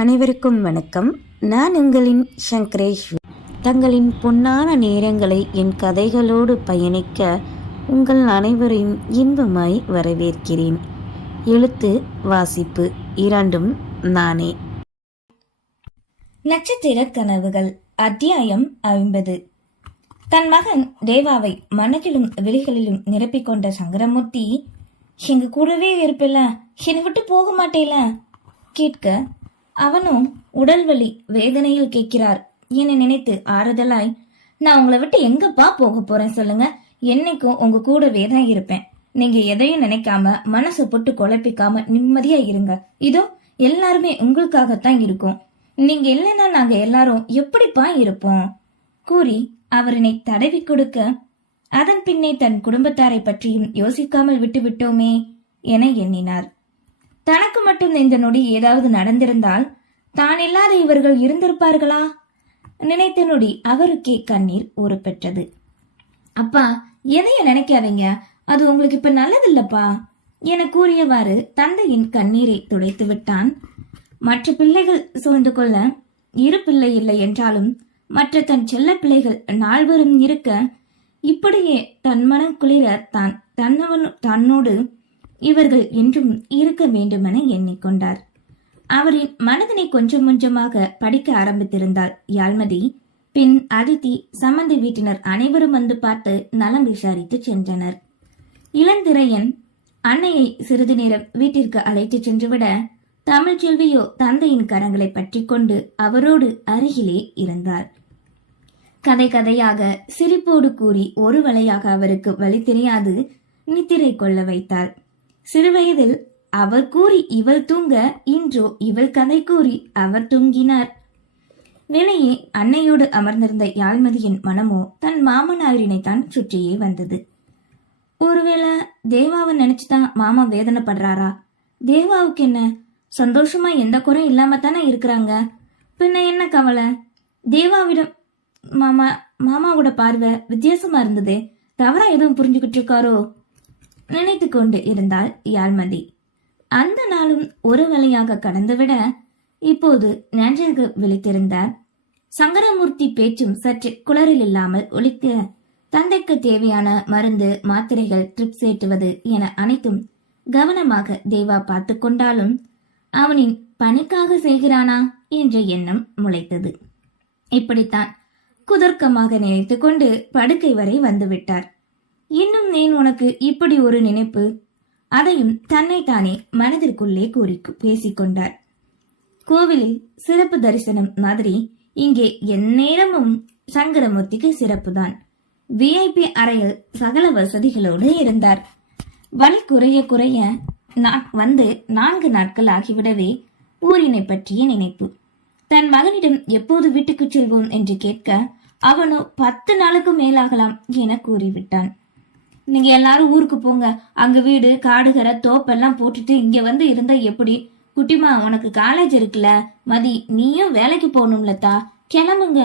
அனைவருக்கும் வணக்கம். நான் உங்களின் சங்கரேஷ். தங்களின் பொன்னான நேரங்களை என் கதைகளோடு பயணிக்க உங்கள் அனைவரையும் இன்பமாய் வரவேற்கிறேன். எழுத்து வாசிப்பு இரண்டும் நானே. நட்சத்திர கனவுகள் அத்தியாயம் 50. தன் மகன் தேவாவை மனதிலும் விழிகளிலும் நிரப்பிக்கொண்ட சங்கரமூர்த்தி, எங்க கூடவே இருப்பில்ல, என்னை விட்டு போக மாட்டேல கேட்க, அவனும் உடல் வலி வேதனையில் கேட்கிறார் என நினைத்து ஆறுதலாய், நான் உங்களை விட்டு எங்கப்பா போக போறேன் சொல்லுங்க, என்னைக்கும் உங்க கூடவே தான் இருப்பேன். நீங்க எதையும் நினைக்காம மனசை போட்டு குழப்பிக்காம நிம்மதியா இருங்க. இதோ எல்லாருமே உங்களுக்காகத்தான் இருக்கும். நீங்க இல்லைன்னா நாங்க எல்லாரும் எப்படிப்பா இருப்போம் கூறி அவரினை தடவி கொடுக்க, அதன் பின்னே தன் குடும்பத்தாரை பற்றியும் யோசிக்காமல் விட்டுவிட்டோமே என எண்ணினார். தனக்கு மட்டும் இந்த நொடி ஏதாவது நடந்திருந்தால் தான் இல்லாத இவர்கள் இருந்திருப்பார்களா? நினைத்த நொடி அவருக்கே கண்ணீர் ஊறப்பெற்றது. அப்பா, எதையும் நினைக்காதீங்க, அது உங்களுக்கு இப்ப நல்லதில்லப்பா என கூறியவாறு தந்தையின் கண்ணீரை துடைத்து விட்டான். மற்ற பிள்ளைகள் சூழ்ந்து கொள்ள இரு பிள்ளை இல்லை என்றாலும் மற்ற தன் செல்ல பிள்ளைகள் நால்வரும் இருக்க, இப்படியே தன் மனம் குளிர தான் தன்னோடு இவர்கள் என்றும் இருக்க வேண்டுமென எண்ணிக்கொண்டார். அவரின் மனதினை கொஞ்சம் கொஞ்சமாக படிக்க ஆரம்பித்திருந்தாள் யாழ்மதி. பின் அதித்தி, சம்பந்தி வீட்டினர் அனைவரும் வந்து பார்த்து நலம் விசாரித்து சென்றனர். இளந்திரையன் அன்னையை சிறிது நேரம் வீட்டிற்கு அழைத்து சென்றுவிட, தமிழ்ச்செல்வியோ தந்தையின் கரங்களை பற்றி கொண்டு அவரோடு அருகிலே இருந்தார். கதை கதையாக சிரிப்போடு கூறி ஒரு வலையாக அவருக்கு வழி தெரியாது நித்திரை கொள்ள வைத்தார். சிறுவயதில் அவர் கூறி இவள் தூங்க, இன்றோ இவள் கதை கூறி அவர் தூங்கினார். வெளியே அன்னையோடு அமர்ந்திருந்த யாழ்மதியின் மனமோ தன் மாமனாரினை தான் சுற்றியே வந்தது. ஒருவேளை தேவாவை நினைச்சுதான் மாமா வேதனைப்படுறாரா? தேவாவுக்கு என்ன, சந்தோஷமா எந்த குறையும் இல்லாம தானே இருக்கிறாங்க, பின்ன என்ன கவலை? தேவாவிடம் மாமாவோட பார்வை வித்தியாசமா இருந்தது, தவறா எதுவும் புரிஞ்சுக்கிட்டு இருக்காரோ நினைத்து கொண்டு இருந்தாள் யாழ்மதி. அந்த நாளும் ஒரு வழியாக கடந்துவிட, இப்போது நன்றாக விழித்திருந்தார். சங்கரமூர்த்தி பேச்சும் சற்று குளறில் இல்லாமல் ஒலிக்க, தந்தைக்கு தேவையான மருந்து, மாத்திரைகள், ட்ரிப்ஸ் ஏற்றுவது என அனைத்தும் கவனமாக தேவா பார்த்து கொண்டாலும் அவனின் பணிக்காக செய்கிறானா என்ற எண்ணம் முளைத்தது. இப்படித்தான் குதர்க்கமாக நினைத்து கொண்டு படுக்கை வரை வந்துவிட்டார். இன்னும் ஏன் உனக்கு இப்படி ஒரு நினைப்பு? அதையும் தன்னைத்தானே மனதிற்குள்ளே கூறி பேசிக்கொண்டார். கோவிலில் சிறப்பு தரிசனம் மாதிரி இங்கே எந்நேரமும் சங்கரமூர்த்திக்கு சிறப்புதான். VIP அறையில் சகல வசதிகளோடு இருந்தார். வலி குறைய குறைய வந்து 4 நாட்கள் ஆகிவிடவே ஊரினை பற்றிய நினைப்பு. தன் மகனிடம் எப்போது வீட்டுக்கு செல்வோம் என்று கேட்க, அவனோ 10 நாளுக்கு மேலாகலாம் என கூறிவிட்டான். நீங்க எல்லாரும் ஊருக்கு போங்க, அங்க வீடு காடுகரை தோப்பெல்லாம் போட்டுட்டு இங்க வந்து இருந்தா எப்படி? குட்டிமா, உனக்கு காலேஜ் இருக்குல்ல, மதி நீயும் வேலைக்கு போகணும்லத்தா, கிளம்புங்க.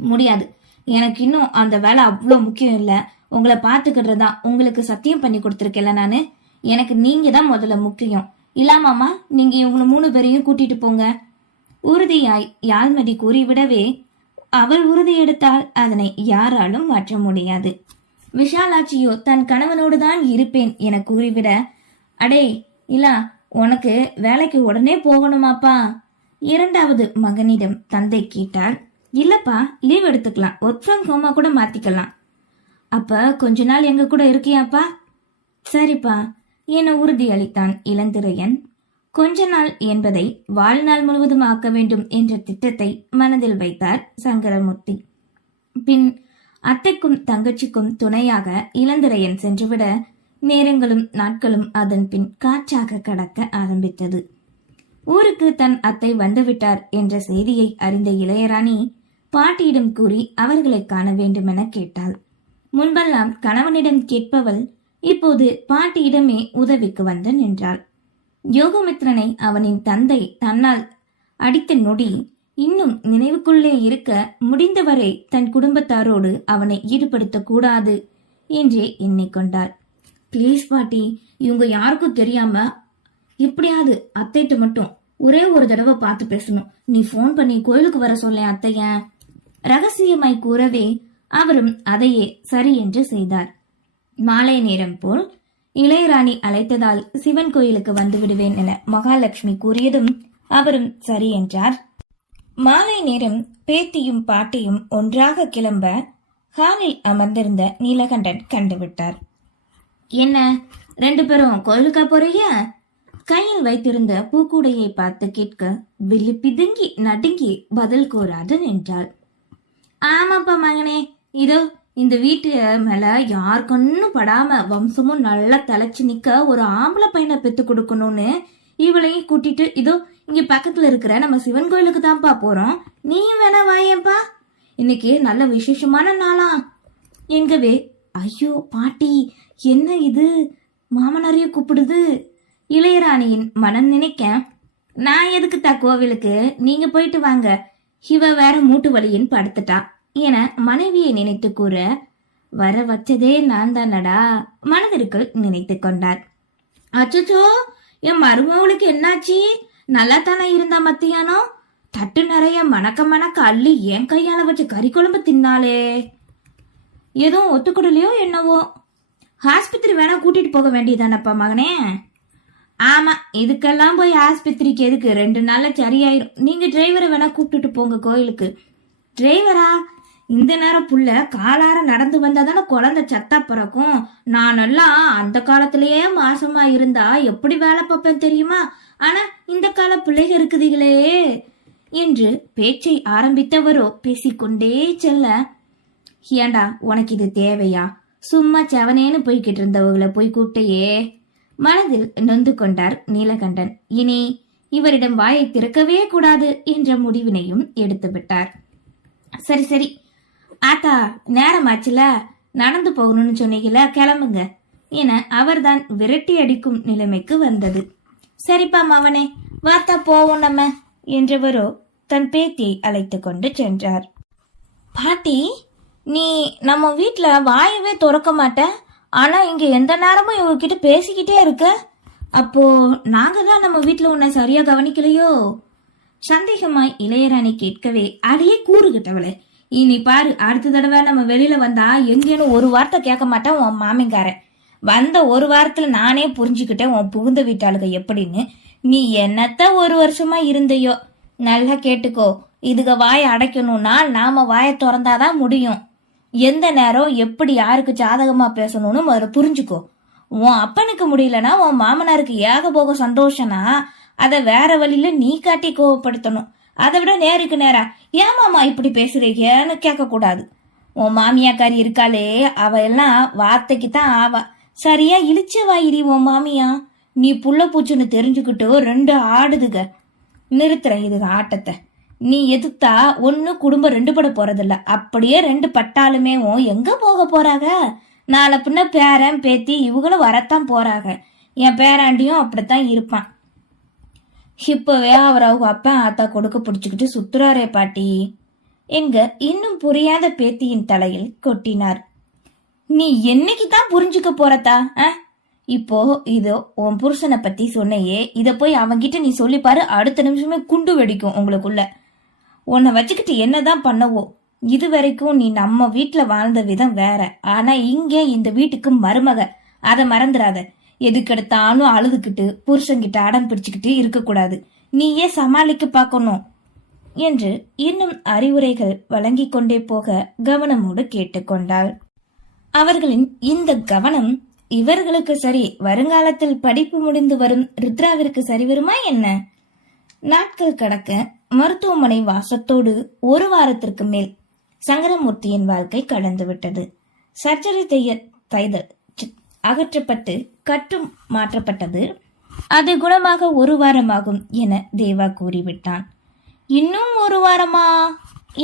முடியாது, எனக்கு இன்னும் அந்த வேலை அவ்வளோ முக்கியம் இல்ல, உங்களை பாத்துக்கிட்டுறதா உங்களுக்கு சத்தியம் பண்ணி கொடுத்துருக்கேன்ல நானு, எனக்கு நீங்க தான் முதல்ல முக்கியம். இல்லாமாமா, நீங்க இவங்க 3 பேரையும் கூட்டிட்டு போங்க உறுதியாய் யாழ்மதி கூறிவிடவே, அவள் உறுதி எடுத்தால் அதனை யாராலும் மாற்ற முடியாது. விஷாலாட்சியோ தன் கணவனோடு தான் இருப்பேன் என கூறிவிட, அடே இல்லா, உனக்கு வேலைக்கு உடனே போகணுமாப்பா? 2வது மகனிடம் தந்தை கேட்டார். இல்லப்பா, லீவ் எடுத்துக்கலாம், ஒர்க் ஃப்ரம் ஹோமா கூட மாத்திக்கலாம். அப்ப கொஞ்ச நாள் எங்க கூட இருக்கியாப்பா? சரிப்பா என உறுதி அளித்தான் இளந்திரையன். கொஞ்ச நாள் என்பதை வாழ்நாள் முழுவதும் ஆக்க வேண்டும் என்ற திட்டத்தை மனதில் வைத்தார் சங்கரமூர்த்தி. பின் அத்தைக்கும் தங்கச்சிக்கும் துணையாக இளந்திரையன் சென்றுவிட, நேரங்களும் நாட்களும் அதன் பின் காற்றாக கடக்க ஆரம்பித்தது. ஊருக்கு தன் அத்தை வந்துவிட்டார் என்ற செய்தியை அறிந்த இளையராணி பாட்டியிடம் கூறி அவர்களை காண வேண்டுமென கேட்டாள். முன்பெல்லாம் கணவனிடம் கேட்பவள் இப்போது பாட்டியிடமே உதவிக்கு வந்து நின்றாள். யோகமித்ரனை அவனின் தந்தை தன்னால் அடித்த நொடி இன்னும் நினைவுக்குள்ளே இருக்க, முடிந்தவரை தன் குடும்பத்தாரோடு அவனை ஈடுபடுத்த கூடாது என்றே எண்ணிக்கொண்டார். பிளீஸ் பாட்டி, இவங்க யாருக்கும் தெரியாம எப்படியாவது அத்தைட்டு மட்டும் ஒரே ஒரு தடவை பார்த்து பேசணும். நீ ஃபோன் பண்ணி கோயிலுக்கு வர சொல்லேன் அத்தைய. ரகசியமாய் கூறவே அவரும் அதையே சரி என்று செய்தார். மாலை நேரம் போல் இளையராணி அழைத்ததால் சிவன் கோயிலுக்கு வந்து விடுவேன் என மகாலட்சுமி கூறியதும் அவரும் சரி என்றார். மாலை நேரம் பேத்தியும் பாட்டியும் ஒன்றாக கிளம்ப ஹாலில் அமர்ந்திருந்த நீலகண்டன் கண்டுவிட்டார். என்ன, 2 பேரும் கோயிலுக்கா போறீங்க? கையில் வைத்திருந்த பூக்கூடையை பார்த்து கேட்க வில்லு பிதுங்கி நடுங்கி பதில் கூறாது நின்றாள். ஆமாப்பா மகனே, இதோ இந்த வீட்டு மேல யார் கண்ணும் படாம வம்சமும் நல்லா தலைச்சு நிக்க ஒரு ஆம்பளை பையனை பெத்து கொடுக்கணும்னு இவளையும் கூட்டிட்டு இதோ இங்க பக்கத்துல இருக்கிற நம்ம சிவன் கோயிலுக்கு தான்ப்பா போறோம். நீயும் வேணா வாயேப்பா, இன்னைக்கு நல்ல விசேஷமான நாளா என்கவே. ஐயோ பாட்டி, என்ன இது, மாமனாரைய கூப்பிடுது. இளையராணியின் மனம் நினைக்க, நான் எதுக்குத்தா கோவிலுக்கு, நீங்க போயிட்டு வாங்க, இவ வேற மூட்டு வலியின் படுத்துட்டா என மனைவியை நினைத்து கூற, வர வச்சதே நான் தானடா மனதிற்குள் நினைத்து கொண்டார். அச்சோ, என் மருமவளுக்கு என்னாச்சு? நல்லா தானே இருந்தா மத்தியானம்? தட்டு நிறைய மணக்க மணக்க அள்ளி என் கையால வச்சு கறி குழம்பு தின்னாலே. எதுவும் ஒத்துக்கொடலையோ என்னவோ. ஆஸ்பத்திரி வேணா கூட்டிட்டு போக வேண்டியதானப்பா மகனே. ஆமா, இதுக்கெல்லாம் போய் ஆஸ்பத்திரிக்கு எதுக்கு, 2 நாள்ல சரியாயிரும். நீங்க டிரைவரை வேணா கூப்பிட்டுட்டு போங்க கோயிலுக்கு. டிரைவரா? இந்த நேரம் புள்ள காலார நடந்து வந்தாதானே குழந்தை சத்தா பிறக்கும். நானெல்லாம் அந்த காலத்திலேயே மாசமா இருந்தா எப்படி வேலை பார்ப்பேன் தெரியுமா? ஆனா இந்த கால பிள்ளைக இருக்குதுகளே என்று பேச்சை ஆரம்பித்தவரோ பேசிக்கொண்டே செல்ல, ஏண்டா உனக்கு இது தேவையா? சும்மா செவனேன்னு போய்கிட்டு இருந்தவங்களை போய் கூப்பிட்டையே. மனதில் நொந்து கொண்டார் நீலகண்டன். இனி இவரிடம் வாயை திறக்கவே கூடாது என்ற முடிவினையும் எடுத்து விட்டார். சரி சரி ஆத்தா, நேரமாச்சுல, நடந்து போகணும்னு சொன்னீங்கள, கிளம்புங்க என அவர்தான் விரட்டி அடிக்கும் நிலைமைக்கு வந்தது. சரிப்பா மவனே, வாத்தா போவோம் நம்ம என்றவரோ தன் பேத்தியை அழைத்து கொண்டு சென்றார். பாட்டி, நீ நம்ம வீட்டுல வாயவே திறக்க மாட்ட, ஆனா இங்க எந்த நேரமும் இவர்கிட்ட பேசிக்கிட்டே இருக்க. அப்போ நாங்க தான் நம்ம வீட்டுல உன்னை சரியா கவனிக்கலையோ? சந்தேகமாய் இளையராணி கேட்கவே, அதையே கூறுகிட்டவளே, இனி பாரு, அடுத்த தடவை நம்ம வெளியில வந்தா எங்கேன்னு ஒரு வார்த்தை கேட்க மாட்டேன் உன் மாமிங்காரன். வந்த ஒரு வாரத்துல நானே புரிஞ்சுக்கிட்டேன் உன் புகுந்த வீட்டாளுக எப்படின்னு. நீ என்னத்த 1 வருஷமா இருந்தையோ. நல்லா கேட்டுக்கோ, இதுக வாயை அடைக்கணும்னா நாம வாயை திறந்தாதான் முடியும். எந்த நேரம் எப்படி யாருக்கு சாதகமா பேசணும்னு முதல்ல புரிஞ்சுக்கோ. உன் அப்பனுக்கு முடியலன்னா உன் மாமனாருக்கு ஏக போக சந்தோஷம்னா அதை வேற வழியில நீ காட்டி கோவப்படுத்தணும். அதை விட நேருக்கு நேரா ஏமாமா இப்படி பேசுறீங்கன்னு கேட்க கூடாது. உன் மாமியாக்காரி இருக்காளே, அவ எல்லாம் வார்த்தைக்கு தான் ஆவா. சரியா இழிச்ச வாயிரி உன் மாமியா. நீ புள்ள பூச்சுன்னு தெரிஞ்சுக்கிட்டு 2 ஆடுதுக. நிறுத்துற இதுக ஆட்டத்தை. நீ எதுத்தா ஒன்னு குடும்பம் 2 பட போறதில்ல. அப்படியே 2 பட்டாலுமே எங்க போக போறாங்க? நாளை பின்ன பேரன் பேத்தி இவங்களும் வரத்தான் போறாங்க. என் பேராண்டியும் அப்படித்தான் இருப்பான். இப்பவே அவர் அவங்க அப்பா ஆத்தா கொடுக்க பிடிச்சுக்கிட்டு சுத்துறாரே பாட்டி எங்க இன்னும் புரியாத பேத்தியின் தலையில் கொட்டினார். நீ என்னைக்கு தான் புரிஞ்சுக்க போறதா? இப்போ இதோ உன் புருஷனை பத்தி சொன்னையே, இத போய் அவங்கிட்ட நீ சொல்லிப்பாரு, அடுத்த நிமிஷமே குண்டு வெடிக்கும் உங்களுக்குள்ள. உன்னை வச்சுக்கிட்டு என்னதான் பண்ணவோ? இது வரைக்கும் நீ நம்ம வீட்டுல வாழ்ந்த விதம் வேற, ஆனா இங்கே இந்த வீட்டுக்கு மருமக, அதை மறந்துடாத. எதுக்கெடுத்தாலும் அழுதுகிட்டு புருஷங்கிட்ட அடம் பிடிச்சுக்கிட்டு இருக்கக்கூடாது. நீயே சமாளிக்க பார்க்கணும் என்று இன்னும் அறிவுரைகள் வழங்கி கொண்டே போக கவனமோடு கேட்டுக்கொண்டாள். அவர்களின் இந்த கவனம் இவர்களுக்கு சரி, வருங்காலத்தில் படிப்பு முடிந்து வரும் ருத்ராவிற்கு சரி வருமா என்ன? நாட்கள் கடக்க மருத்துவமனை வாசத்தோடு 1 வாரத்திற்கு மேல் சங்கரமூர்த்தியின் வாழ்க்கை கடந்து விட்டது. சர்ஜரி செய்த அகற்றப்பட்டு கட்டும் மாற்றப்பட்டது. அது குணமாக 1 வாரமாகும் என தேவா கூறிவிட்டான். இன்னும் 1 வாரமா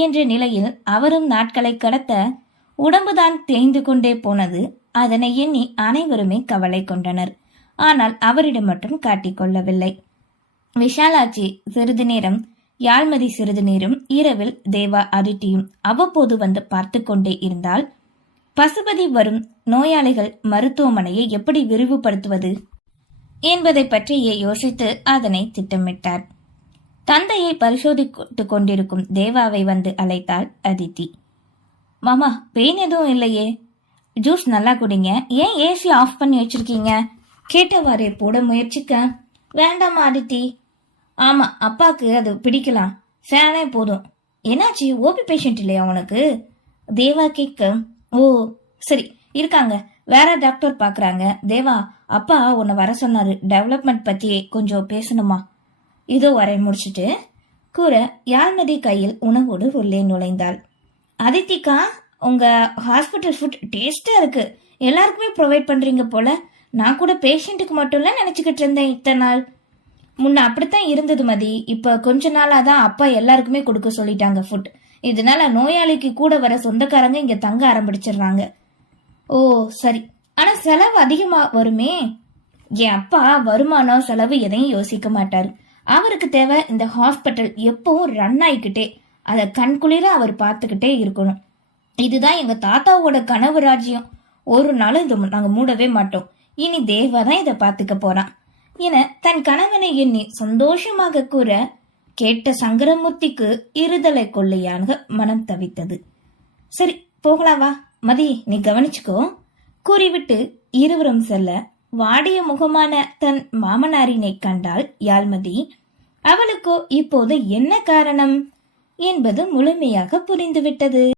என்ற நிலையில் அவரும் நாட்களை கடத்த உடம்புதான் தேய்ந்து கொண்டே போனது. அதனை எண்ணி அனைவருமே கவலை கொண்டனர். ஆனால் அவரிடம் மட்டும் காட்டிக்கொள்ளவில்லை. விஷாலாட்சி சிறிது நேரம், யாழ்மதி சிறிது நேரம், இரவில் தேவா அதிட்டியும் அவ்வப்போது வந்து பார்த்து கொண்டே இருந்தால், பசுபதி வரும் நோயாளிகள் மருத்துவமனையை எப்படி விரிவுபடுத்துவது என்பதை பற்றியே யோசித்து அதனை திட்டமிட்டார். தந்தையை பரிசோதித்துக் கொண்டிருக்கும் தேவாவை வந்து அழைத்தாள் அதித்தி. மாமா, பெயின் எதுவும் இல்லையே? ஜூஸ் நல்லா குடிங்க. ஏன் ஏசி ஆஃப் பண்ணி வச்சிருக்கீங்க? கேட்டவாறே போட முயற்சிக்க, வேண்டாமா அதித்தி. ஆமா, அப்பாக்கு அது பிடிக்கலாம், ஃபேனே போதும். என்னாச்சு, ஓபி பேஷண்ட் இல்லையா உனக்கு? தேவா கேட்க, ஓ சரி, இருக்காங்க, வேற டாக்டர் பாக்குறாங்க. தேவா, அப்பா உன்னை வர சொன்னாரு, டெவலப்மெண்ட் பத்தி கொஞ்சம் பேசணுமா. இதோ வரை முடிச்சுட்டு கூற யாழ்மதி கையில் உணவோடு உள்ளே நுழைந்தாள். அதித்திக்கா, உங்க ஹாஸ்பிட்டல் ஃபுட் டேஸ்டா இருக்கு, எல்லாருக்குமே ப்ரொவைட் பண்றீங்க போல. நான் கூட பேஷண்ட்டுக்கு மட்டும் இல்ல நினைச்சுக்கிட்டு இருந்தேன் இத்தனை நாள். முன்ன அப்படித்தான் இருந்தது மதி, இப்ப கொஞ்ச நாளா தான் அப்பா எல்லாருக்குமே கொடுக்க சொல்லிட்டாங்க ஃபுட். இதனால நோயாளிக்கு கூட வர சொந்தக்காரங்க இங்க தங்க ஆரம்பிச்சிடுறாங்க. ஓ சரி, ஆனா செலவு அதிகமா வருமே. என் அப்பா வருமானம் செலவு எதையும் யோசிக்க மாட்டாரு. அவருக்கு தேவை இந்த ஹாஸ்பிட்டல் எப்பவும் ரன் ஆயிக்கிட்டே, அதை கண்குளிர அவர் பார்த்துக்கிட்டே இருக்கணும். இதுதான் எங்க தாத்தாவோட கனவு ராஜ்யம். ஒரு நாளும் இதை நாங்க மூடவே மாட்டோம். இனி தேவா தான் இதை பார்த்துக்க போறான் என தன் கணவனை எண்ணி சந்தோஷமாக கூற கேட்ட சங்கரமூர்த்திக்கு இருதலை கொள்ளையாக மனம் தவித்தது. சரி போகலாம் வா மதி, நீ கவனிச்சுக்கோ கூறிவிட்டு இருவரும் செல்ல வாடிய முகமான தன் மாமனாரினை கண்டாள் யாழ்மதி. அவளுக்கோ இப்போது என்ன காரணம் என்பது முழுமையாக புரிந்துவிட்டது.